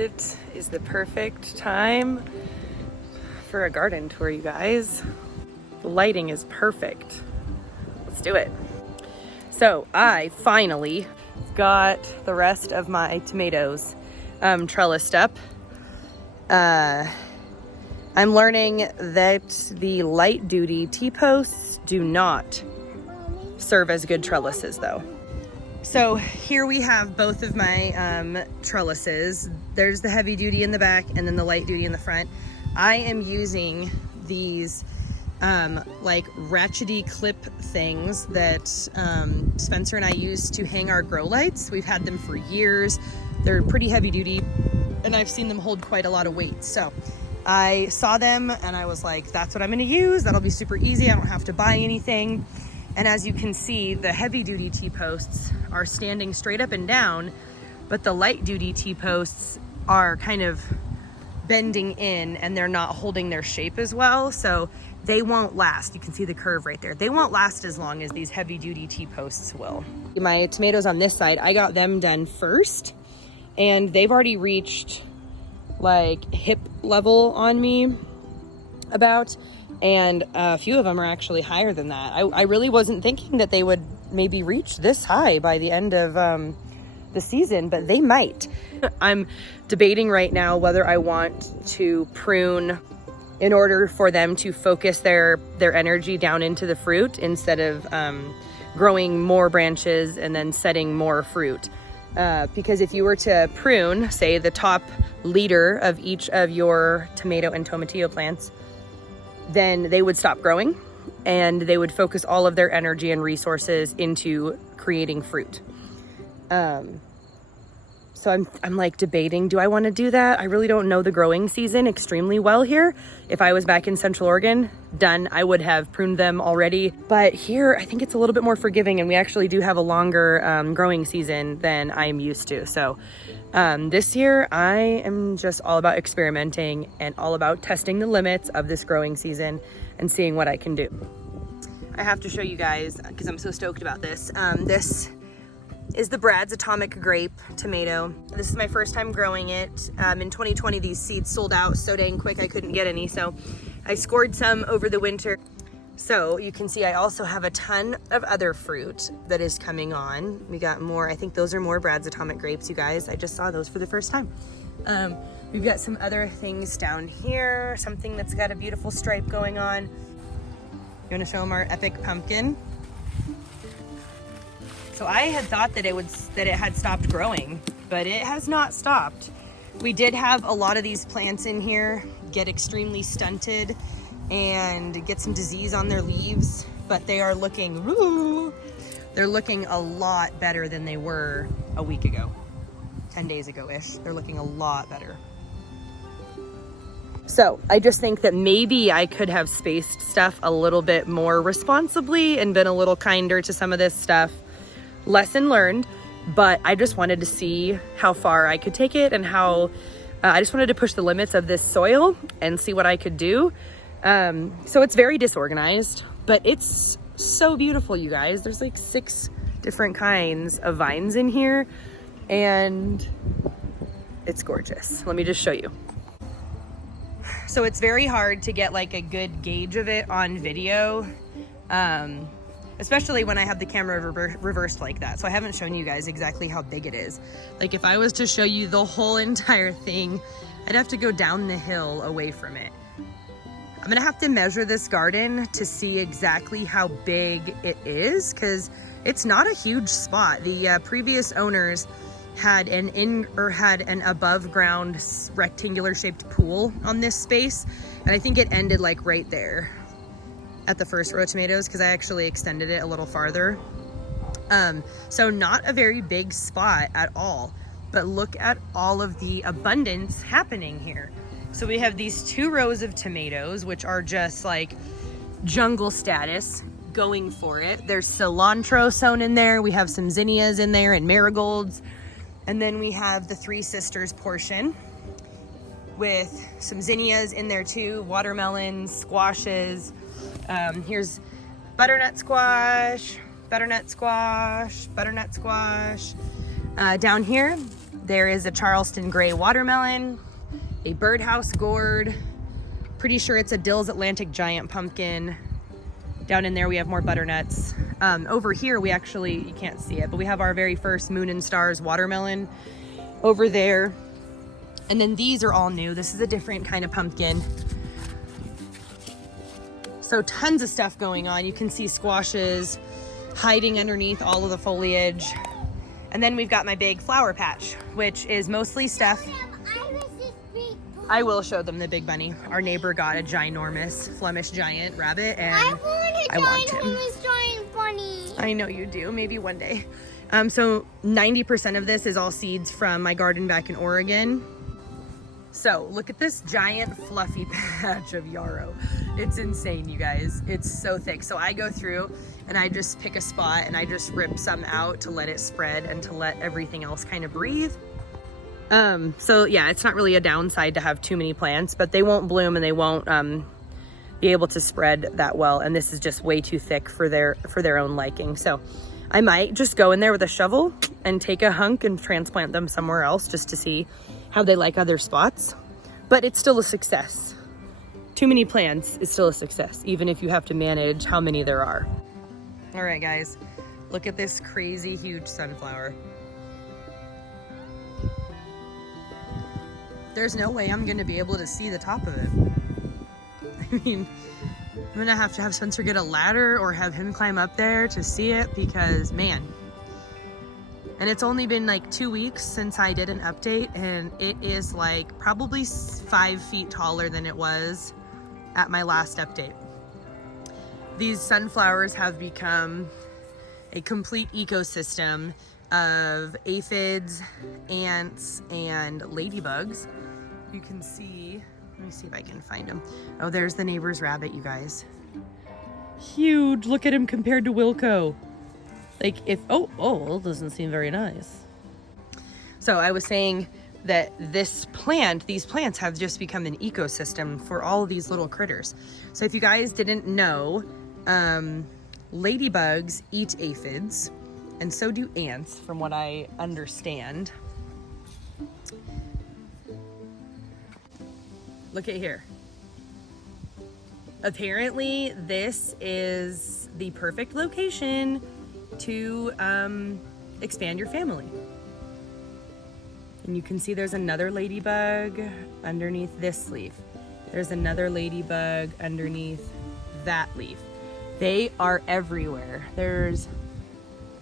It is the perfect time for a garden tour, you guys. The lighting is perfect. Let's do it. So I finally got the rest of my tomatoes trellised up. I'm learning that the light duty T-posts do not serve as good trellises though. So here we have both of my trellises. There's the heavy duty in the back and then the light duty in the front. I am using these like ratchety clip things that Spencer and I use to hang our grow lights. We've had them for years. They're pretty heavy duty and I've seen them hold quite a lot of weight. So I saw them and I was like, that's what I'm gonna use. That'll be super easy. I don't have to buy anything. And as you can see, the heavy duty T-posts are standing straight up and down, but the light duty T-posts are kind of bending in and they're not holding their shape as well. So they won't last. You can see the curve right there. They won't last as long as these heavy duty T-posts will. My tomatoes on this side, I got them done first and they've already reached like hip level on me about. And a few of them are actually higher than that. I really wasn't thinking that they would maybe reach this high by the end of the season, but they might. I'm debating right now whether I want to prune in order for them to focus their energy down into the fruit instead of growing more branches and then setting more fruit. Because if you were to prune, say, the top leader of each of your tomato and tomatillo plants, then they would stop growing and they would focus all of their energy and resources into creating fruit. So I'm like debating, do I want to do that? I really don't know the growing season extremely well here. If I was back in Central Oregon, done, I would have pruned them already. But here, I think it's a little bit more forgiving and we actually do have a longer growing season than I'm used to. So this year, I am just all about experimenting and all about testing the limits of this growing season and seeing what I can do. I have to show you guys, because I'm so stoked about this. This is the Brad's Atomic Grape tomato. This is my first time growing it. In 2020, these seeds sold out so dang quick I couldn't get any, so I scored some over the winter. So you can see I also have a ton of other fruit that is coming on. We got more, I think those are more Brad's Atomic Grapes, you guys. I just saw those for the first time. We've got some other things down here, something that's got a beautiful stripe going on. You wanna show them our epic pumpkin? So I had thought that it had stopped growing, but it has not stopped. We did have a lot of these plants in here get extremely stunted and get some disease on their leaves, but they are looking, they're looking a lot better than they were a week ago, 10 days ago-ish. They're looking a lot better. So I just think that maybe I could have spaced stuff a little bit more responsibly and been a little kinder to some of this stuff. Lesson learned, but I just wanted to see how far I could take it and how I just wanted to push the limits of this soil and see what I could do. So it's very disorganized, but it's so beautiful, you guys. There's like 6 different kinds of vines in here and it's gorgeous. Let me just show you. So it's very hard to get like a good gauge of it on video. Especially when I have the camera reversed like that. So I haven't shown you guys exactly how big it is. Like if I was to show you the whole entire thing, I'd have to go down the hill away from it. I'm gonna have to measure this garden to see exactly how big it is because it's not a huge spot. The previous owners had an above ground rectangular shaped pool on this space. And I think it ended like right there at the first row of tomatoes because I actually extended it a little farther. So not a very big spot at all, but look at all of the abundance happening here. So we have these 2 rows of tomatoes, which are just like jungle status, going for it. There's cilantro sown in there. We have some zinnias in there and marigolds. And then we have the 3 Sisters portion with some zinnias in there too, watermelons, squashes. Here's butternut squash, butternut squash, butternut squash. Down here, There is a Charleston gray watermelon, a birdhouse gourd. Pretty sure it's a Dill's Atlantic giant pumpkin. Down in there we have more butternuts. Over here we actually, you can't see it, but we have our very first Moon and Stars watermelon over there. And then these are all new. This is a different kind of pumpkin. So tons of stuff going on. You can see squashes hiding underneath all of the foliage. And then we've got my big flower patch, which is mostly stuff. I will show them the big bunny. Our neighbor got a ginormous Flemish giant rabbit, and I want him. Giant bunny. I know you do, maybe one day. So 90% of this is all seeds from my garden back in Oregon. So look at this giant fluffy patch of yarrow. It's insane, you guys. It's so thick. So I go through and I just pick a spot and I just rip some out to let it spread and to let everything else kind of breathe. So yeah, it's not really a downside to have too many plants, but they won't bloom and they won't be able to spread that well. And this is just way too thick for their own liking. So I might just go in there with a shovel and take a hunk and transplant them somewhere else just to see how they like other spots. But it's still a success. Too many plants is still a success, even if you have to manage how many there are. All right, guys, look at this crazy huge sunflower. There's no way I'm gonna be able to see the top of it. I mean, I'm gonna have to have Spencer get a ladder or have him climb up there to see it because, man. And it's only been like 2 weeks since I did an update, and it is like probably 5 feet taller than it was at my last update. These sunflowers have become a complete ecosystem of aphids, ants, and ladybugs. You can see, let me see if I can find him. Oh, there's the neighbor's rabbit, you guys. Huge, look at him compared to Wilco. Like if, oh, doesn't seem very nice. So I was saying that these plants have just become an ecosystem for all of these little critters. So if you guys didn't know, ladybugs eat aphids, and so do ants, from what I understand. Look at here. Apparently, this is the perfect location to expand your family. And you can see there's another ladybug underneath this leaf. There's another ladybug underneath that leaf. They are everywhere. There's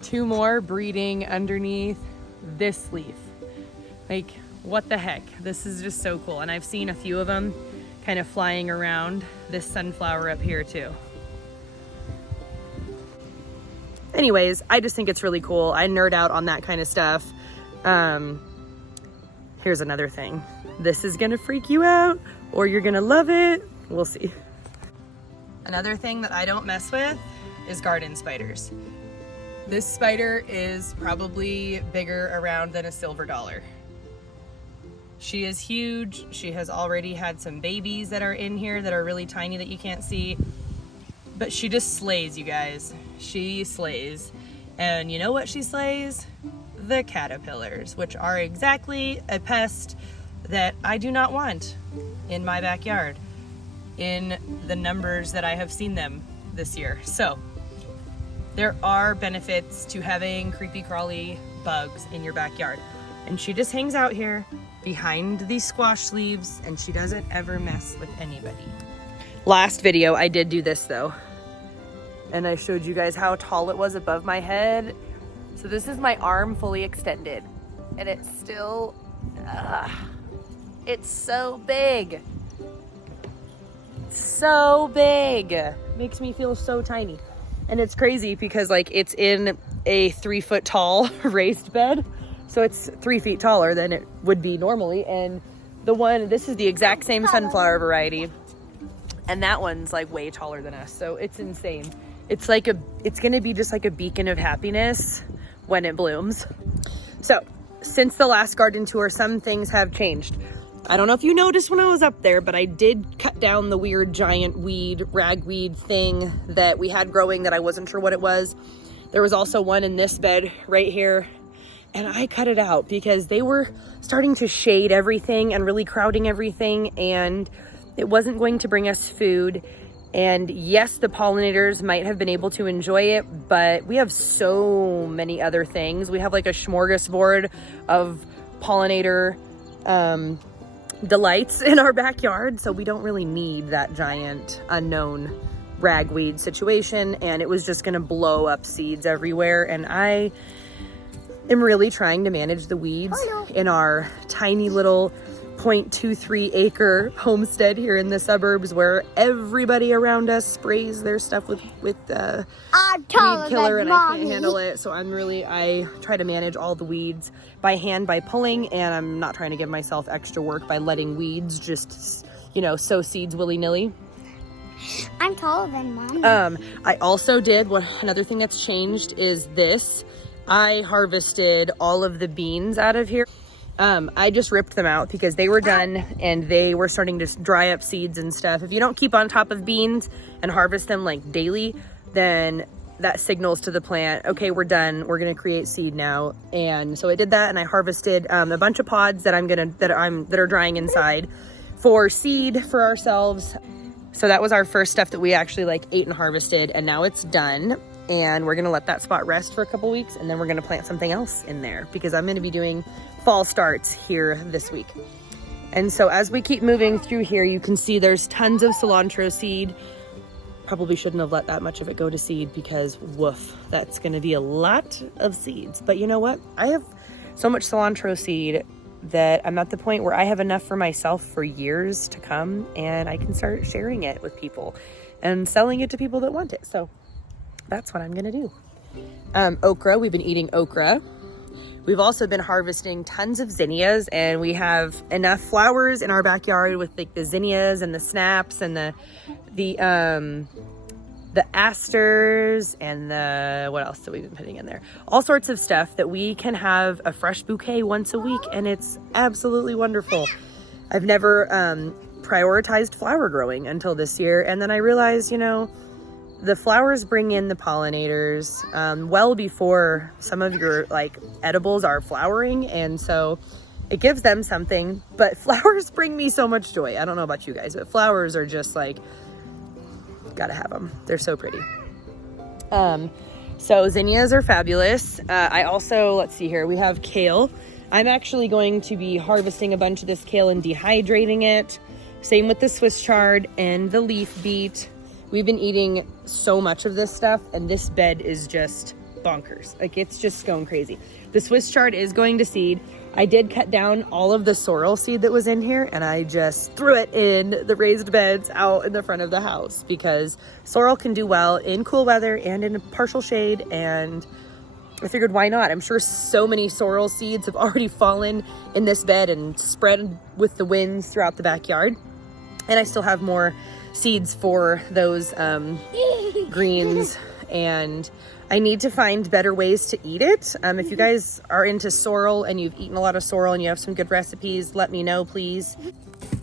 2 more breeding underneath this leaf. Like, what the heck? This is just so cool. And I've seen a few of them kind of flying around this sunflower up here too. Anyways, I just think it's really cool. I nerd out on that kind of stuff. Here's another thing. This is gonna freak you out, or you're gonna love it. We'll see. Another thing that I don't mess with is garden spiders. This spider is probably bigger around than a silver dollar. She is huge. She has already had some babies that are in here that are really tiny that you can't see. But she just slays, you guys. She slays. And you know what she slays? The caterpillars, which are exactly a pest that I do not want in my backyard in the numbers that I have seen them this year. So there are benefits to having creepy crawly bugs in your backyard. And she just hangs out here behind these squash leaves, and she doesn't ever mess with anybody. Last video I did do this though, and I showed you guys how tall it was above my head. So this is my arm fully extended, and it's still, it's so big. So big. Makes me feel so tiny. And it's crazy because like it's in a 3 foot tall raised bed. So it's 3 feet taller than it would be normally. And this is the exact same sunflower variety. And that one's like way taller than us. So it's insane. It's gonna be just like a beacon of happiness when it blooms. So since the last garden tour, some things have changed. I don't know if you noticed when I was up there, but I did cut down the weird giant weed, ragweed thing that we had growing that I wasn't sure what it was. There was also one in this bed right here and I cut it out because they were starting to shade everything and really crowding everything, and it wasn't going to bring us food. And yes, the pollinators might have been able to enjoy it, but we have so many other things. We have like a smorgasbord of pollinator delights in our backyard, so we don't really need that giant unknown ragweed situation, and it was just gonna blow up seeds everywhere. And I am really trying to manage the weeds in our tiny little 0.23 acre homestead here in the suburbs, where everybody around us sprays their stuff with weed killer, and I can't handle it. So I try to manage all the weeds by hand, by pulling, and I'm not trying to give myself extra work by letting weeds just, sow seeds willy-nilly. I'm taller than Mom. I also did another thing that's changed is this. I harvested all of the beans out of here. I just ripped them out because they were done and they were starting to dry up seeds and stuff. If you don't keep on top of beans and harvest them like daily, then that signals to the plant, okay, we're done. We're gonna create seed now. And so I did that, and I harvested a bunch of pods that are drying inside for seed for ourselves. So that was our first stuff that we actually ate and harvested, and now it's done. And we're gonna let that spot rest for a couple weeks, and then we're gonna plant something else in there because I'm gonna be doing fall starts here this week. And so as we keep moving through here, you can see there's tons of cilantro seed. Probably shouldn't have let that much of it go to seed because woof, that's gonna be a lot of seeds. But you know what? I have so much cilantro seed that I'm at the point where I have enough for myself for years to come, and I can start sharing it with people and selling it to people that want it. So that's what I'm gonna do. Okra, we've been eating okra. We've also been harvesting tons of zinnias, and we have enough flowers in our backyard with the zinnias and the snaps and the asters and what else have we been putting in there? All sorts of stuff that we can have a fresh bouquet once a week, and it's absolutely wonderful. I've never prioritized flower growing until this year, and then I realized, the flowers bring in the pollinators well before some of your edibles are flowering, and so it gives them something. But flowers bring me so much joy. I don't know about you guys, but flowers are just gotta have them. They're so pretty. So zinnias are fabulous. I also, let's see here, we have kale. I'm actually going to be harvesting a bunch of this kale and dehydrating it. Same with the Swiss chard and the leaf beet. We've been eating so much of this stuff, and this bed is just bonkers. It's just going crazy. The Swiss chard is going to seed. I did cut down all of the sorrel seed that was in here, and I just threw it in the raised beds out in the front of the house because sorrel can do well in cool weather and in partial shade, and I figured why not? I'm sure so many sorrel seeds have already fallen in this bed and spread with the winds throughout the backyard. And I still have more seeds for those greens, and I need to find better ways to eat it. If you guys are into sorrel and you've eaten a lot of sorrel and you have some good recipes, let me know, please.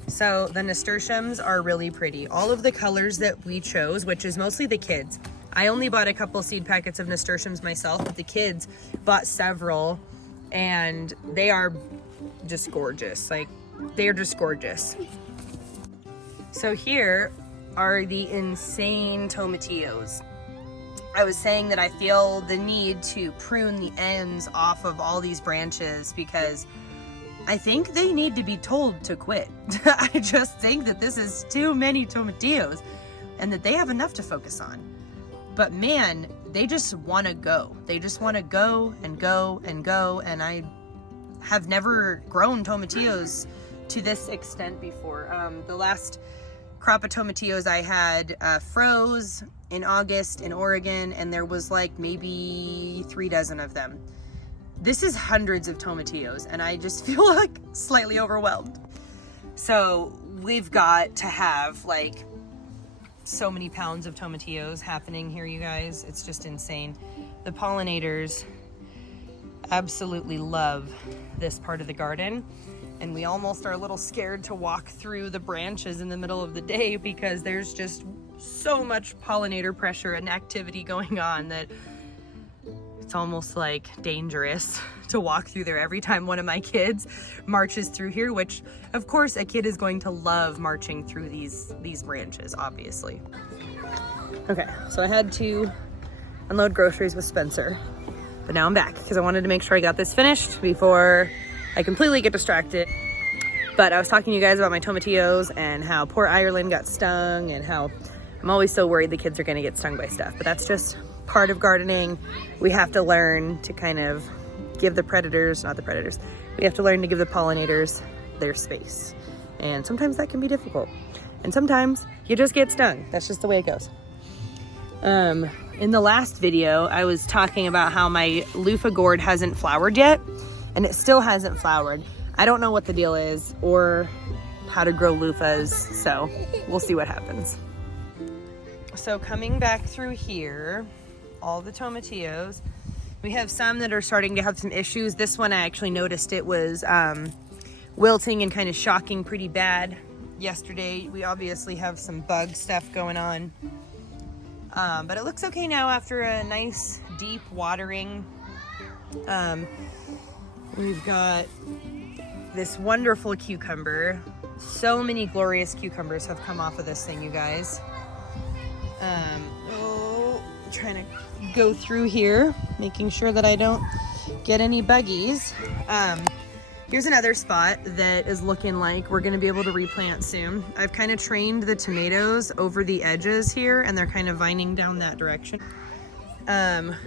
So the nasturtiums are really pretty. All of the colors that we chose, which is mostly the kids. I only bought a couple seed packets of nasturtiums myself, but the kids bought several, and they are just gorgeous. They're just gorgeous. So here are the insane tomatillos. I was saying that I feel the need to prune the ends off of all these branches because I think they need to be told to quit. I just think that this is too many tomatillos and that they have enough to focus on. But man, they just want to go. They just want to go and go and go, and I have never grown tomatillos to this extent before. The last crop of tomatillos I had froze in August in Oregon, and there was maybe 3 dozen of them. This is hundreds of tomatillos, and I just feel slightly overwhelmed. So we've got to have so many pounds of tomatillos happening here, you guys. It's just insane. The pollinators absolutely love this part of the garden, and we almost are a little scared to walk through the branches in the middle of the day because there's just so much pollinator pressure and activity going on that It's almost like dangerous to walk through there every time one of my kids marches through here, which of course a kid is going to love marching through these branches, obviously. Okay, so I had to unload groceries with Spencer, but now I'm back because I wanted to make sure I got this finished before I completely get distracted. But I was talking to you guys about my tomatillos and how poor Ireland got stung and how I'm always so worried the kids are gonna get stung by stuff, but that's just part of gardening. We have to learn to kind of give the predators, not the predators, we have to learn to give the pollinators their space. And sometimes that can be difficult. And sometimes you just get stung. That's just the way it goes. In the last video, I was talking about how my loofah gourd hasn't flowered yet, and it still hasn't flowered. I don't know what the deal is or how to grow loofahs, so we'll see what happens. So coming back through here, all the tomatillos, we have some that are starting to have some issues. This one I actually noticed it was wilting and kind of shocking pretty bad yesterday. We obviously have some bug stuff going on. But it looks okay now after a nice deep watering. We've got this wonderful cucumber. So many glorious cucumbers have come off of this thing, you guys. Trying to go through here, making sure that I don't get any buggies. Here's another spot that is looking like we're gonna be able to replant soon. I've kind of trained the tomatoes over the edges here and they're kind of vining down that direction.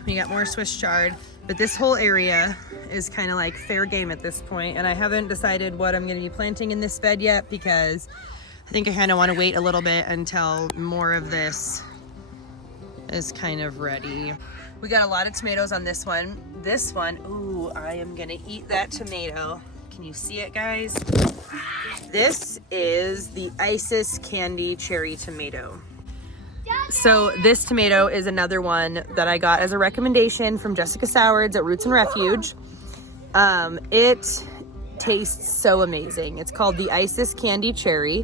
We got more Swiss chard, but this whole area is kind of like fair game at this point, and I haven't decided what I'm gonna be planting in this bed yet because I think I kind of want to wait a little bit until more of this is kind of ready. We got a lot of tomatoes on this one. This one, ooh, I am gonna eat that tomato. Can you see it, guys? This is the Isis Candy Cherry Tomato. So this tomato is another one that I got as a recommendation from Jessica Sowards at Roots and Refuge. It tastes so amazing. It's called the Isis Candy Cherry.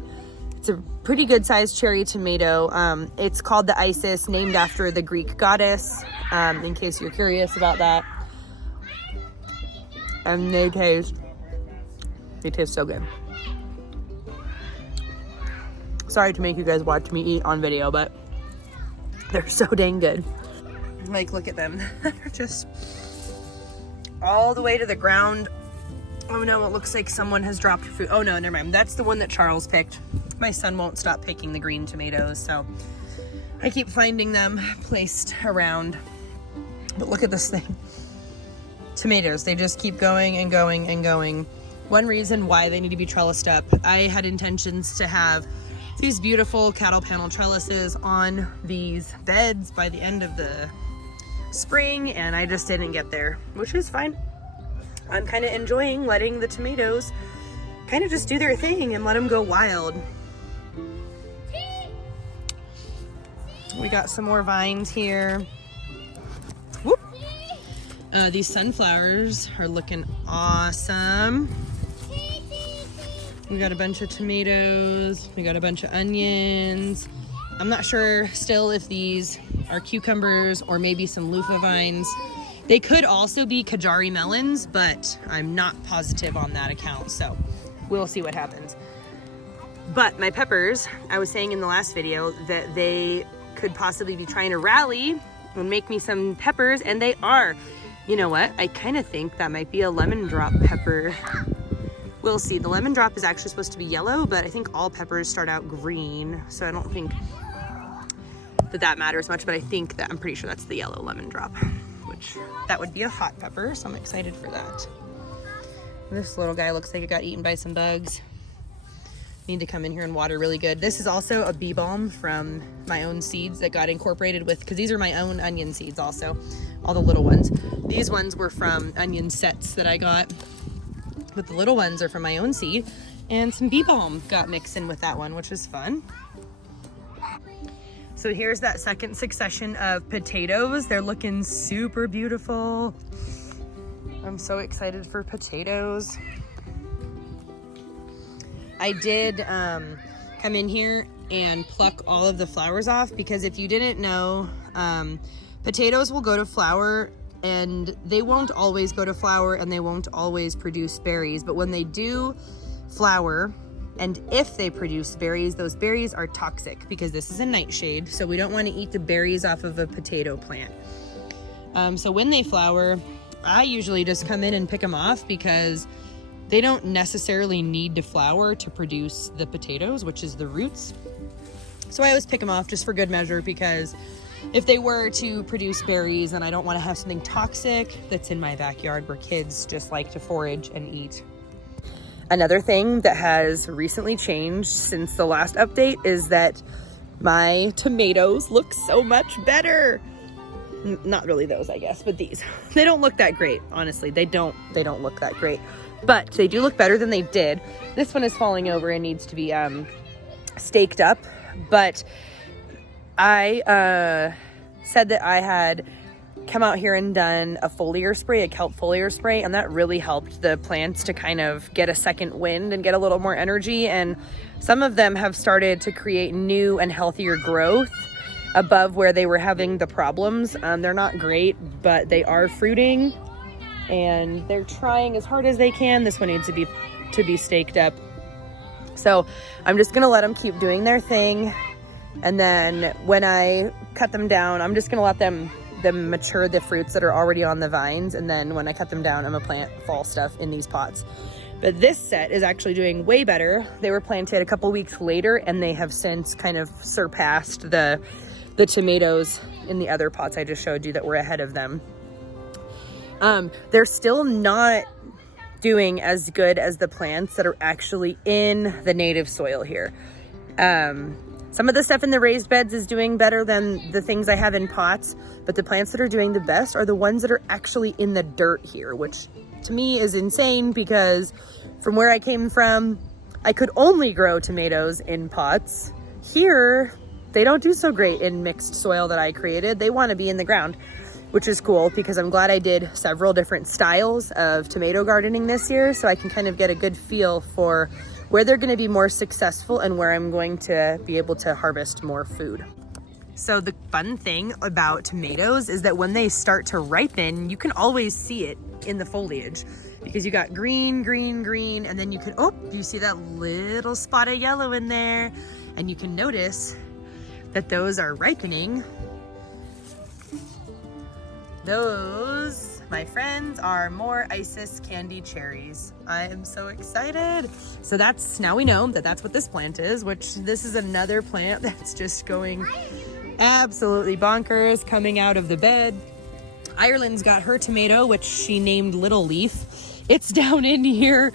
It's a pretty good sized cherry tomato. It's called the Isis, named after the Greek goddess, in case you're curious about that. And they taste so good. Sorry to make you guys watch me eat on video, but they're so dang good. Like, look at them. They're just all the way to the ground. Oh no, it looks like someone has dropped fruit. Oh no, never mind. That's the one that Charles picked. My son won't stop picking the green tomatoes, so I keep finding them placed around. But look at this thing. Tomatoes, they just keep going and going and going. One reason why they need to be trellised up, I had intentions to have these beautiful cattle panel trellises on these beds by the end of the spring, and I just didn't get there, which is fine. I'm kind of enjoying letting the tomatoes kind of just do their thing and let them go wild. We got some more vines here. Whoop. These sunflowers are looking awesome. We got a bunch of tomatoes. We got a bunch of onions. I'm not sure still if these are cucumbers or maybe some loofah vines. They could also be Kajari melons, but I'm not positive on that account, so we'll see what happens. But my peppers, I was saying in the last video that they could possibly be trying to rally and make me some peppers, and they are. You know what? I kind of think that might be a lemon drop pepper. We'll see. The lemon drop is actually supposed to be yellow, but I think all peppers start out green, so I don't think that matters much, but I think that I'm pretty sure that's the yellow lemon drop, which that would be a hot pepper, so I'm excited for that. This little guy looks like it got eaten by some bugs. Need to come in here and water really good. This is also a bee balm from my own seeds that got incorporated with, because these are my own onion seeds also, all the little ones. These ones were from onion sets that I got, but the little ones are from my own seed, and some bee balm got mixed in with that one, which is fun. So here's that second succession of potatoes. They're looking super beautiful. I'm so excited for potatoes. I did come in here and pluck all of the flowers off, because if you didn't know, potatoes will go to flower and they won't always go to flower and they won't always produce berries, but when they do flower and if they produce berries, those berries are toxic because this is a nightshade, so we don't want to eat the berries off of a potato plant. So when they flower, I usually just come in and pick them off because they don't necessarily need to flower to produce the potatoes, which is the roots. So I always pick them off just for good measure, because if they were to produce berries, and I don't want to have something toxic that's in my backyard where kids just like to forage and eat. Another thing that has recently changed since the last update is that my tomatoes look so much better. Not really those, I guess, but these. They don't look that great, honestly. They don't look that great. But they do look better than they did. This one is falling over and needs to be staked up. But I said that I had come out here and done a foliar spray, a kelp foliar spray, and that really helped the plants to kind of get a second wind and get a little more energy. And some of them have started to create new and healthier growth above where they were having the problems. They're not great, but they are fruiting and they're trying as hard as they can. This one needs to be staked up. So I'm just gonna let them keep doing their thing. And then when I cut them down, I'm just gonna let them mature the fruits that are already on the vines. And then when I cut them down, I'm gonna plant fall stuff in these pots. But this set is actually doing way better. They were planted a couple weeks later and they have since kind of surpassed the tomatoes in the other pots I just showed you that were ahead of them. They're still not doing as good as the plants that are actually in the native soil here. Some of the stuff in the raised beds is doing better than the things I have in pots, but the plants that are doing the best are the ones that are actually in the dirt here, which to me is insane because from where I came from, I could only grow tomatoes in pots. Here, they don't do so great in mixed soil that I created. They want to be in the ground, which is cool because I'm glad I did several different styles of tomato gardening this year, so I can kind of get a good feel for where they're going to be more successful and where I'm going to be able to harvest more food. So the fun thing about tomatoes is that when they start to ripen, you can always see it in the foliage because you got green, green, green, and then you can, oh, you see that little spot of yellow in there, and you can notice that those are ripening. Those, my friends, are more Isis candy cherries. I am so excited. So now we know that that's what this plant is, which this is another plant that's just going absolutely bonkers coming out of the bed. Ireland's got her tomato, which she named Little Leaf. It's down in here,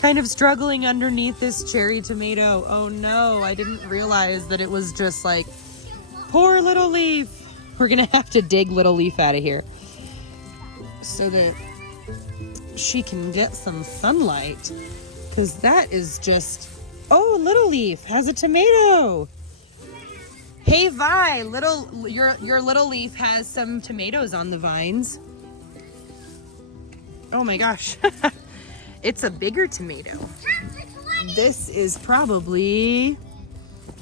kind of struggling underneath this cherry tomato. Oh no, I didn't realize that it was just like, poor Little Leaf. We're gonna have to dig Little Leaf out of here so that she can get some sunlight, because that is just, oh, Little Leaf has a tomato. Hey Vi, your Little Leaf has some tomatoes on the vines. Oh my gosh. It's a bigger tomato. This is probably,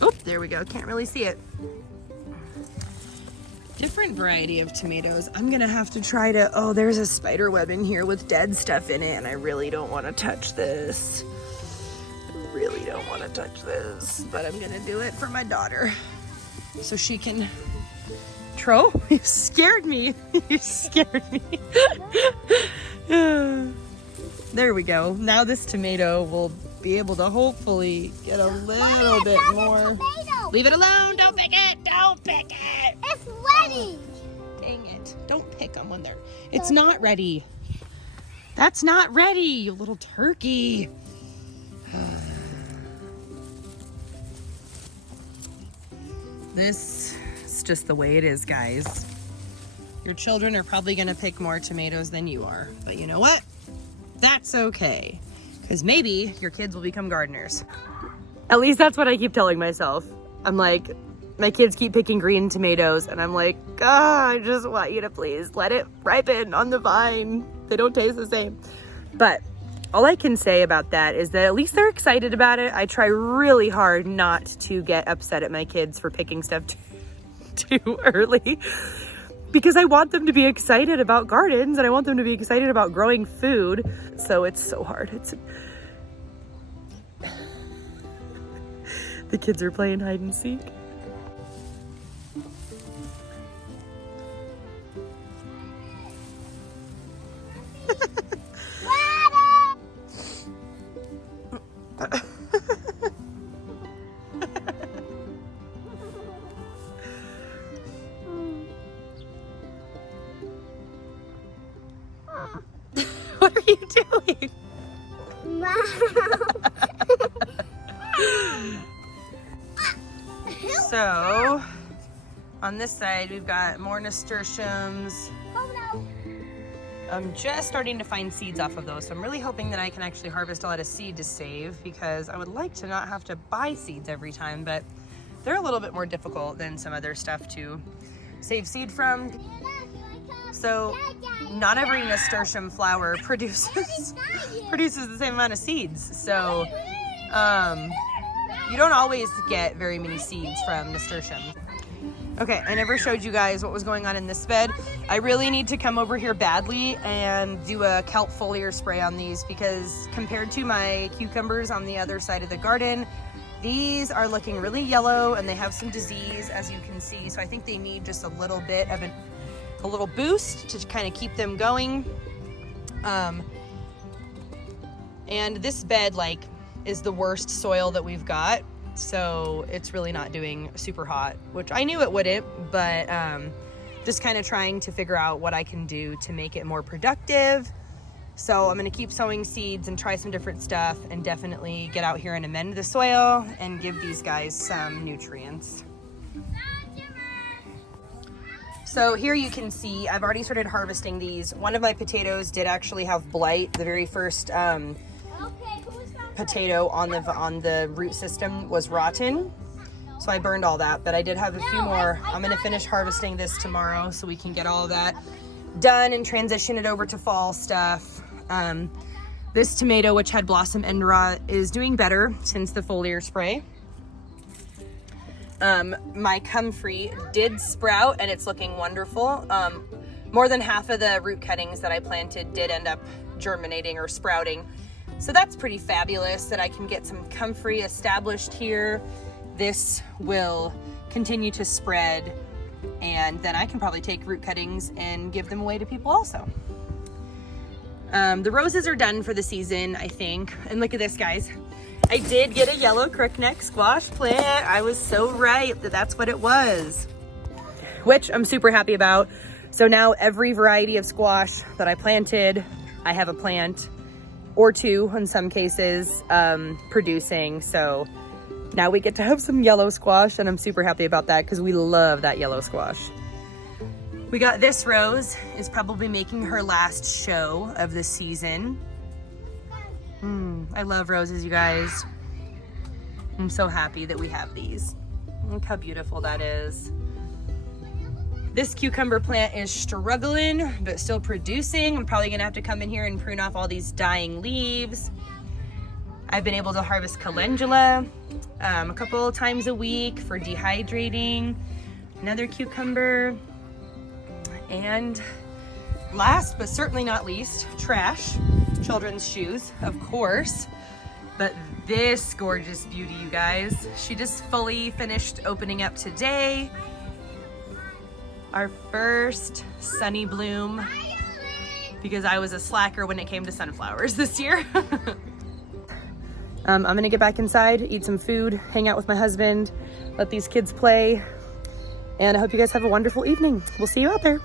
oh, there we go, can't really see it. Different variety of tomatoes. I'm gonna have to try to, oh, there's a spider web in here with dead stuff in it, and I really don't want to touch this. I really don't want to touch this, but I'm gonna do it for my daughter so she can you scared me. You scared me. There we go. Now this tomato will be able to hopefully get a little bit more. Leave it alone. Don't pick it. Don't pick it. It's ready. Dang it. Don't pick them when they're... It's not ready. That's not ready, you little turkey. This is just the way it is, guys. Your children are probably going to pick more tomatoes than you are. But you know what? That's okay. Because maybe your kids will become gardeners. At least that's what I keep telling myself. I'm like, my kids keep picking green tomatoes, and I'm like, I just want you to please let it ripen on the vine. They don't taste the same. But all I can say about that is that at least they're excited about it. I try really hard not to get upset at my kids for picking stuff too early. because I want them to be excited about gardens and I want them to be excited about growing food. So it's so hard. The kids are playing hide and seek. What are you doing? So, on this side, we've got more nasturtiums. I'm just starting to find seeds off of those, so I'm really hoping that I can actually harvest a lot of seed to save, because I would like to not have to buy seeds every time, but they're a little bit more difficult than some other stuff to save seed from. So not every nasturtium flower produces the same amount of seeds. So you don't always get very many seeds from nasturtium. Okay, I never showed you guys what was going on in this bed. I really need to come over here badly and do a kelp foliar spray on these, because compared to my cucumbers on the other side of the garden, these are looking really yellow and they have some disease, as you can see. So I think they need just a little bit of a little boost to kind of keep them going. And this bed is the worst soil that we've got. So it's really not doing super hot, which I knew it wouldn't, but just kind of trying to figure out what I can do to make it more productive. So I'm going to keep sowing seeds and try some different stuff, and definitely get out here and amend the soil and give these guys some nutrients. So here you can see I've already started harvesting these. One of my potatoes did actually have blight. The very first potato on the root system was rotten, so I burned all that, but I did have a few more. I'm going to finish harvesting this tomorrow so we can get all of that done and transition it over to fall stuff. This tomato, which had blossom end rot, is doing better since the foliar spray. My comfrey did sprout and it's looking wonderful. More than half of the root cuttings that I planted did end up germinating or sprouting. So that's pretty fabulous that I can get some comfrey established here. This will continue to spread, and then I can probably take root cuttings and give them away to people also. The roses are done for the season, I think. And look at this, guys. I did get a yellow crookneck squash plant. I was so right that that's what it was, which I'm super happy about. So now every variety of squash that I planted, I have a plant or two in some cases producing. So now we get to have some yellow squash, and I'm super happy about that because we love that yellow squash. We got this rose is probably making her last show of the season. I love roses, you guys. I'm so happy that we have these. Look how beautiful that is. This cucumber plant is struggling, but still producing. I'm probably gonna have to come in here and prune off all these dying leaves. I've been able to harvest calendula a couple times a week for dehydrating. Another cucumber. And last but certainly not least, trash. Children's shoes, of course. But this gorgeous beauty, you guys. She just fully finished opening up today. Our first sunny bloom, because I was a slacker when it came to sunflowers this year. I'm gonna get back inside, eat some food, hang out with my husband, let these kids play, and I hope you guys have a wonderful evening. We'll see you out there.